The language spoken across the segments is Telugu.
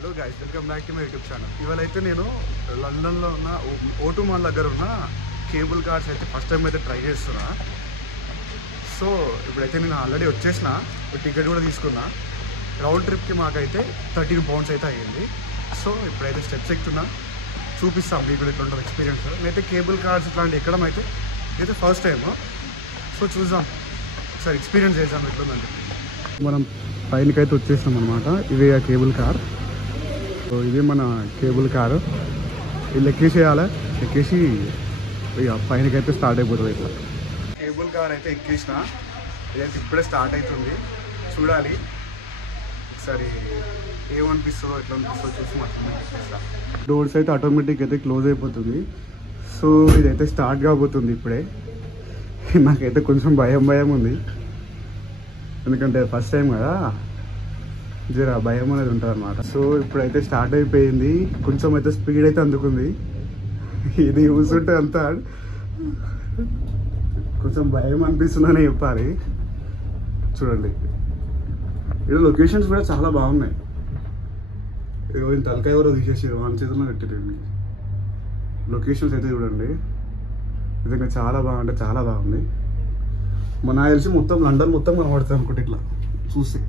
Hello guys, welcome back to my YouTube channel. ఇవాళైతే నేను లండన్లో ఉన్న O2 మాల్ దగ్గర ఉన్న కేబుల్ కార్స్ అయితే ఫస్ట్ టైం అయితే ట్రై చేస్తున్నా. సో ఇప్పుడైతే నేను ఆల్రెడీ వచ్చేసిన, టికెట్ కూడా తీసుకున్నా. రౌండ్ ట్రిప్కి మాకైతే 13 pounds అయితే అయ్యింది. సో ఇప్పుడైతే స్టెప్స్ ఎక్కుతున్నా, చూపిస్తాం మీకు ఇట్లా ఉంటుంది ఎక్స్పీరియన్స్. నేనైతే కేబుల్ కార్స్ ఇట్లాంటి ఎక్కడం అయితే ఇదైతే ఫస్ట్ టైం. సో చూద్దాం, ఒకసారి ఎక్స్పీరియన్స్ చేద్దాం ఎట్లుందంటే. మనం పైనకైతే వచ్చేసాం అనమాట. ఇదే ఆ కేబుల్ కార్. సో ఇదే మన కేబుల్ కారు. వీళ్ళు ఎక్కేసేయాలి, ఎక్కేసి ఇక పైనకైతే స్టార్ట్ అయిపోతుంది. ఇట్లా కేబుల్ కార్ అయితే ఎక్కేసిన, ఇదైతే ఇప్పుడే స్టార్ట్ అవుతుంది. చూడాలి ఒకసారి ఏమనిపిస్తుందో ఎట్లా అనిపిస్తుందో చూసి మాత్రం. డోర్స్ అయితే ఆటోమేటిక్ అయితే క్లోజ్ అయిపోతుంది. సో ఇదైతే స్టార్ట్ కాబోతుంది ఇప్పుడే. నాకైతే కొంచెం భయం ఉంది, ఎందుకంటే ఫస్ట్ టైం కదా, జర భయం అనేది ఉంటుంది అనమాట. సో ఇప్పుడైతే స్టార్ట్ అయిపోయింది. కొంచెం అయితే స్పీడ్ అయితే అందుకుంది. ఇది చూస్తుంటే అంతా కొంచెం భయం అనిపిస్తుందని చెప్పాలి. చూడండి, ఇక్కడ లొకేషన్స్ కూడా చాలా బాగున్నాయి. ఈయన తలకాయ ఎవరో తీసేసి వన్ చేతుల్లో పెట్టేయండి. లొకేషన్స్ అయితే చూడండి, నిజంగా చాలా బాగుంటే చాలా బాగుంది. మన తెలిసి మొత్తం లండన్ మొత్తం కనబడుతుంది అనుకుంటే ఇట్లా చూస్తే.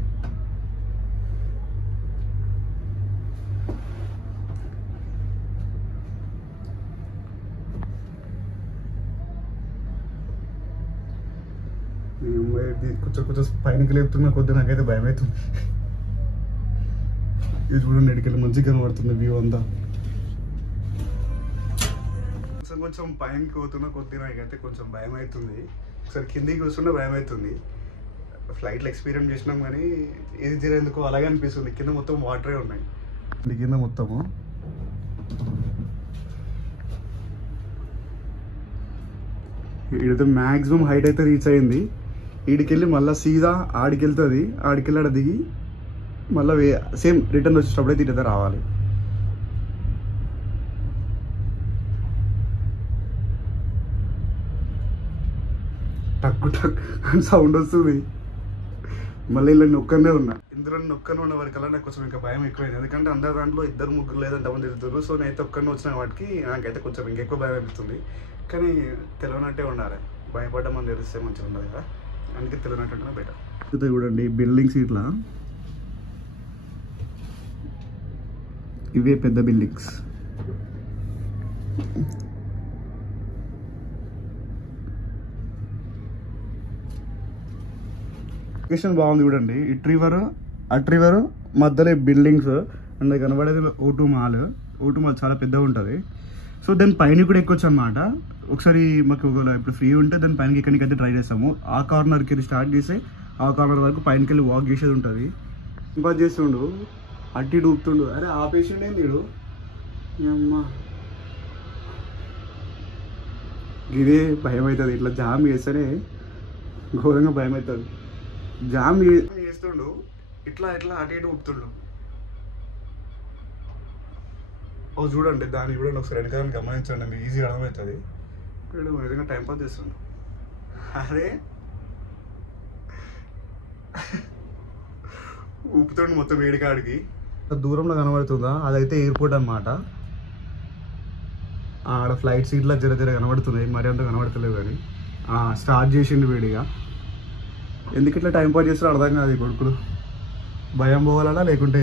కొంచెం పైనకి లేపుతున్న కొద్ది నాకైతే భయం అవుతుంది. ఇది చూడండి, ఎడికెళ్ళి మంచిగా కనబడుతుంది వ్యూ అంతా. కొంచెం పైనకి పోతున్న కొద్ది నాకైతే కొంచెం భయం అవుతుంది. ఒకసారి కిందికి చూస్తుంటే భయం అవుతుంది. ఫ్లైట్లో ఎక్స్పీరియన్స్ చేసినాం కానీ ఇది తీరేందుకు అలాగే అనిపిస్తుంది. కింద మొత్తం వాటరే ఉన్నాయి, కింద మొత్తము. ఇదైతే మ్యాక్సిమం హైట్ అయితే రీచ్ అయింది. ఈడికెళ్ళి మళ్ళీ సీదా ఆడికి వెళ్తుంది. ఆడికెళ్ళి ఆడ దిగి మళ్ళీ సేమ్ రిటర్న్ వచ్చేటప్పుడు అయితే ఇటైతే రావాలి. టక్కు టక్ అని సౌండ్ వస్తుంది. మళ్ళీ ఇలా నొక్కనే ఉన్నా. ఇందులో నొక్కనే ఉన్న వారికల్లా నాకు కొంచెం ఇంకా భయం ఎక్కువైంది. ఎందుకంటే అందరి దాంట్లో 2-3 లేదంటే మంది వెళ్తున్నారు. సో నేనైతే ఒక్కరిని వచ్చిన వాటికి నాకైతే కొంచెం ఇంకెక్కువ భయం అనిపిస్తుంది. కానీ తెలియనట్టే ఉండాలి, భయపడ్డా మనం తెలిస్తే మంచిగా ఉండదు కదా, అందుకే తెలియనట్టు ఉంటే బెటర్. చూడండి బిల్డింగ్స్ ఇట్లా, ఇవే పెద్ద బిల్డింగ్స్. లొకేషన్ బాగుంది చూడండి. ఇటు రివర్ అటు రివర్ మధ్యలో బిల్డింగ్స్ అండ్ కనబడేది O2 మాల్. O2 మాల్ చాలా పెద్దగా ఉంటుంది. సో దాని పైన కూడా ఎక్కొచ్చు అనమాట. ఒకసారి మాకు ఇప్పుడు ఫ్రీ ఉంటే దాని పైనకి ఎక్కడికి అయితే ట్రై చేస్తాము. ఆ కార్నర్కి వెళ్ళి స్టార్ట్ చేస్తే ఆ కార్నర్ వరకు పైనకి వెళ్ళి వాక్ చేసేది ఉంటుంది. ఇంకా చేస్తుండు, అట్టి డూపుతుండు. అరే ఆపేసిండే నీడు అమ్మా. ఇదే భయం అవుతుంది, ఇట్లా జామ్ చేస్తేనే ఘోరంగా భయం అవుతుంది. జామ్ చేస్తుండు, ఇట్లా ఇట్లా అటు ఇటు ఊపుతుండు. ఓ చూడండి, దాన్ని చూడండి ఒకసారి వెనకాలని గమనించండి, మీకు ఈజీగా అర్థమవుతుంది. వీడు విధంగా టైంపాస్ చేస్తుండు. అరే ఊపుతుండు మొత్తం వేడికాడికి. దూరంలో కనబడుతుందా, అదైతే ఎయిర్పోర్ట్ అనమాట. ఆడ ఫ్లైట్ సీట్లా జర జర కనబడుతున్నాయి, మరి అంత కనబడతలేవు. కానీ స్టార్ట్ చేసిండు వేడిగా. ఎందుకు ఇట్లా టైం పాస్ చేస్తారో అర్థం కాదు. కొడుకులు భయం పోవాలన్నా లేకుంటే.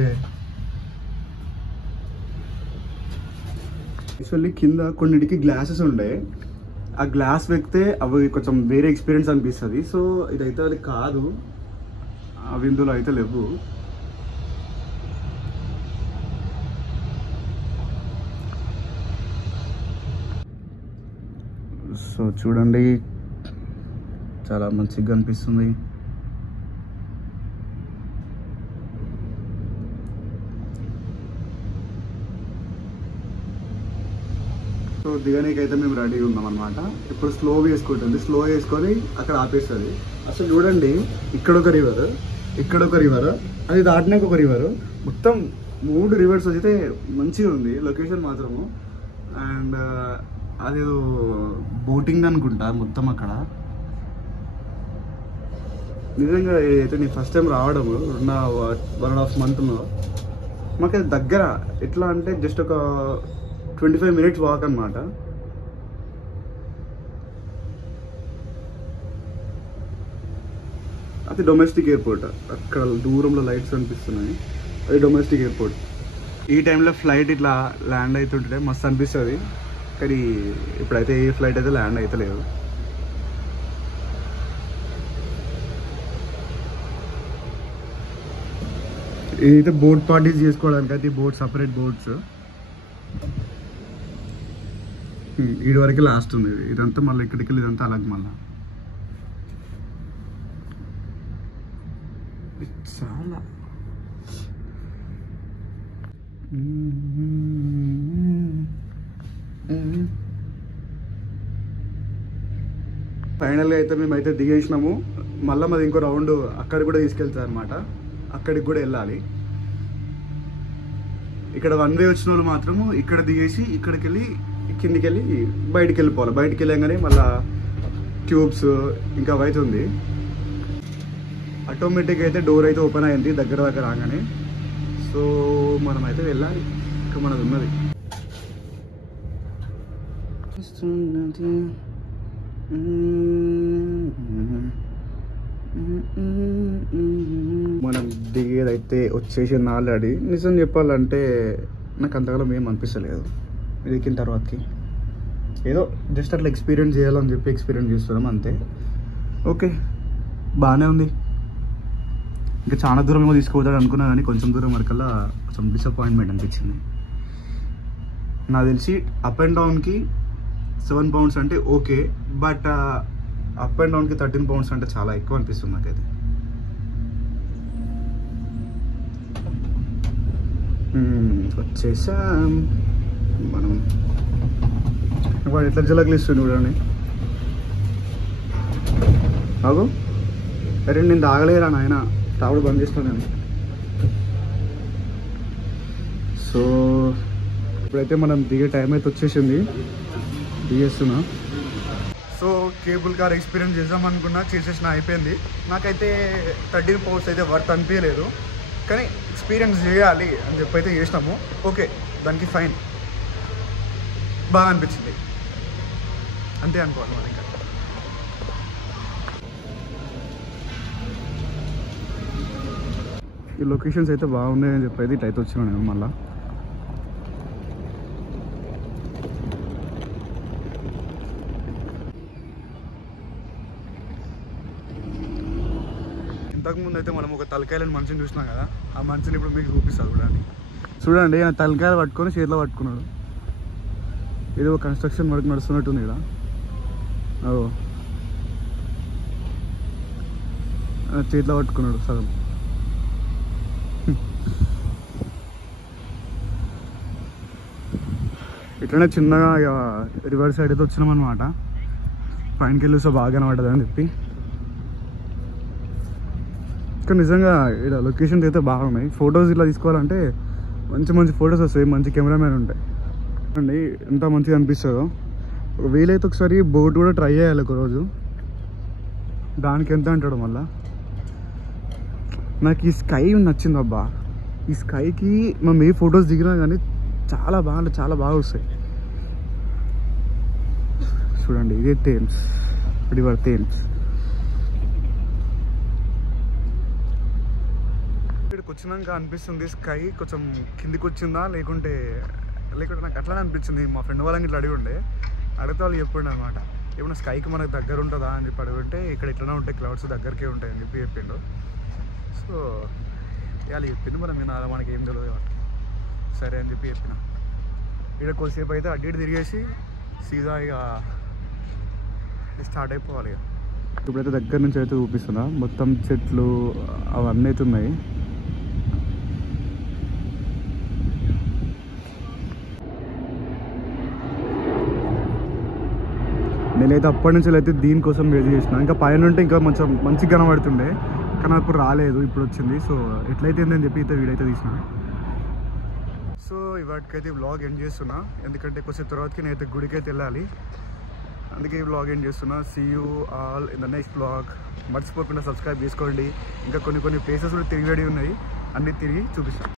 యాక్చువల్లీ కింద కొన్నిటికి గ్లాసెస్ ఉండే, ఆ గ్లాస్ వెక్కితే అవి కొంచెం వేరే ఎక్స్పీరియన్స్ అనిపిస్తుంది. సో ఇదైతే అది కాదు, అవి ఇందులో అయితే లేవు. సో చూడండి, చాలా మంచిగా అనిపిస్తుంది. సో దిగడానికి అయితే మేము రెడీగా ఉన్నాం అనమాట. ఇప్పుడు స్లో వేసుకుంటుంది, స్లో వేసుకొని అక్కడ ఆపేస్తుంది. అసలు చూడండి, ఇక్కడ ఒక రివర్, ఇక్కడ ఒక రివర్, అది దాటినాక ఒక రివర్, మొత్తం 3 రివర్స్ అయితే మంచిగా ఉంది లొకేషన్ మాత్రము. అండ్ అది బోటింగ్ అనుకుంటా మొత్తం అక్కడ. నిజంగా అయితే నేను ఫస్ట్ టైం రావడం 1.5 monthలో మాకు అది దగ్గర, ఎట్లా అంటే జస్ట్ ఒక 25 minutes వాక్ అనమాట. అది డొమెస్టిక్ ఎయిర్పోర్ట్. అక్కడ దూరంలో లైట్స్ కనిపిస్తున్నాయి, అది డొమెస్టిక్ ఎయిర్పోర్ట్. ఈ టైంలో ఫ్లైట్ ఇట్లా ల్యాండ్ అవుతుంటే మస్తు అనిపిస్తుంది, కానీ ఇప్పుడైతే ఏ ఫ్లైట్ అయితే ల్యాండ్ అవుతలేదు. ఇదైతే బోట్ పార్టీస్ చేసుకోవడానికి అయితే బోట్, సపరేట్ బోట్స్. ఇది వరకు లాస్ట్ ఉంది, ఇదంతా మళ్ళీ ఇక్కడికి వెళ్ళి ఇదంతా అలాగే మళ్ళీ చాలా. ఫైనల్గా అయితే మేమైతే దిగేసినాము. మళ్ళీ మాది ఇంకో రౌండ్ అక్కడికి కూడా తీసుకెళ్తారు అనమాట, అక్కడికి కూడా వెళ్ళాలి. ఇక్కడ వన్ వే వచ్చిన వాళ్ళు మాత్రము ఇక్కడ దిగేసి ఇక్కడికి వెళ్ళి కిందికి వెళ్ళి బయటికి వెళ్ళిపోవాలి. బయటికి వెళ్ళగానే మళ్ళీ ట్యూబ్స్ ఇంకా అవైతే ఉంది. ఆటోమేటిక్ అయితే డోర్ అయితే ఓపెన్ అయింది దగ్గర రాగానే. సో మనం అయితే వెళ్ళాలి, ఇంకా మనది ఉన్నది. మనం దిగేదైతే వచ్చేసింది ఆల్రెడీ. నిజం చెప్పాలంటే నాకు అంతకాలం ఏం అనిపిస్తలేదు ఇది ఎక్కిన తర్వాతకి. ఏదో జస్ట్ అట్లా ఎక్స్పీరియన్స్ చేయాలని చెప్పి ఎక్స్పీరియన్స్ చేస్తున్నాం అంతే. ఓకే, బాగానే ఉంది. ఇంకా చాలా దూరంలో తీసుకుపోతాడు అనుకున్నా కానీ కొంచెం దూరం వరకల్లా కొంచెం డిసప్పాయింట్మెంట్ అనిపించింది. నాకు తెలిసి అప్ అండ్ డౌన్కి 7 pounds అంటే ఓకే, బట్ అప్ అండ్ డౌన్కి 13 pounds అంటే చాలా ఎక్కువ అనిపిస్తుంది నాకైతే. వచ్చేసాం మనం. వాడు ఎట్లా జలగలిస్తుంది చూడండి. బాగు అరే నేను తాగలేరా నాయన, తాగుడు బంద్ చేస్తాను నేను. సో ఇప్పుడైతే మనం దిగే టైం అయితే వచ్చేసింది, దిగేస్తున్నా. సో కేబుల్ కార్ ఎక్స్పీరియన్స్ చేద్దాం అనుకున్నా, చేసేసిన అయిపోయింది. నాకైతే 13 pounds అయితే వర్త్ అనిపించలేదు, కానీ ఎక్స్పీరియన్స్ చేయాలి అని చెప్పి అయితే చేసినాము. ఓకే, దానికి ఫైన్, బాగా అనిపించింది అంతే అనుకోవాలి మనం. ఇంకా ఈ లొకేషన్స్ అయితే బాగున్నాయని చెప్పి ఇట్లయితే వచ్చినా నేను మళ్ళీ. ఇంతకుముందు అయితే మనం ఒక తలకాయలని మనిషిని చూసినాం కదా, ఆ మనిషిని ఇప్పుడు మీకు చూపిస్తాను చూడండి. చూడండి ఆయన తలకాయలు పట్టుకొని చేతిలో పట్టుకున్నాడు. ఏదో కన్స్ట్రక్షన్ వర్క్ నడుస్తున్నట్టుంది ఇక్కడ. చేతిలో పట్టుకున్నాడు సగం. ఇట్లనే చిన్నగా రివర్ సైడ్ అయితే వచ్చినాం అనమాట. పైనకి వెళ్ళి సో బాగా కనబడ్డది అని చెప్పి. కానీ నిజంగా ఇక్కడ లొకేషన్స్ అయితే బాగున్నాయి. ఫొటోస్ ఇట్లా తీసుకోవాలంటే మంచి మంచి ఫొటోస్ వస్తాయి, మంచి కెమెరామెన్ ఉంటాయి అండి. ఎంత మంచిగా అనిపిస్తుందో. వీలైతే ఒకసారి బోట్ కూడా ట్రై చేయాలి ఒకరోజు. దానికి ఎంత అంటాడు మళ్ళా. నాకు ఈ స్కై నచ్చింది అబ్బా. ఈ స్కైకి మనం ఏ ఫొటోస్ దిగినా కానీ చాలా బాగా చాలా బాగా వస్తాయి. చూడండి ఇదే థేమ్స్, రివర్ థేమ్స్. ఇక్కడికి వచ్చినాక అనిపిస్తుంది స్కై కొంచెం కిందికి వచ్చిందా లేకుంటే నాకు అట్లానే అనిపించింది. మా ఫ్రెండ్ వాళ్ళకి ఇట్లా అడిగి ఉండే, అడిగితే వాళ్ళు చెప్పిండు అనమాట, ఏమన్నా స్కైకి మనకు దగ్గర ఉంటుందా అని చెప్పి అడుగుంటే ఇక్కడ ఎట్లనే ఉంటాయి క్లౌడ్స్ దగ్గరకే ఉంటాయి అని చెప్పి చెప్పిండు. సో ఇవాళ చెప్పింది మనం వినాలి, మనకి ఏం తెలియదు కాబట్టి సరే అని చెప్పి చెప్పిన. ఇక్కడ కొద్దిసేపు అయితే అడ్డు ఇటు తిరిగేసి సీదా ఇక స్టార్ట్ అయిపోవాలి. ఇక ఇప్పుడైతే దగ్గర నుంచి అయితే చూపిస్తున్నా, మొత్తం చెట్లు అవన్నీ అయితే ఉన్నాయి. నేనైతే అప్పటి నుంచి అయితే దీనికోసం వెయిట్ చేసిన. ఇంకా పైన ఉంటే ఇంకా మంచిగా కనబడుతుండే, కానీ అప్పుడు రాలేదు, ఇప్పుడు వచ్చింది. సో ఎట్లయితే ఏందని చెప్పి అయితే వీడైతే తీసిన. సో ఇవాటికైతే వ్లాగ్ ఎండ్ చేస్తున్నా, ఎందుకంటే కొంచెం తర్వాతకి నేనైతే గుడికి అయితే వెళ్ళాలి. అందుకే ఈ వ్లాగ్ ఎండ్ చేస్తున్నా. See you all in the next vlog. మర్చిపోకుండా సబ్స్క్రైబ్ చేసుకోండి. ఇంకా కొన్ని ప్లేసెస్ కూడా తిరిగి ఉన్నాయి, అన్నీ తిరిగి చూపిస్తాను.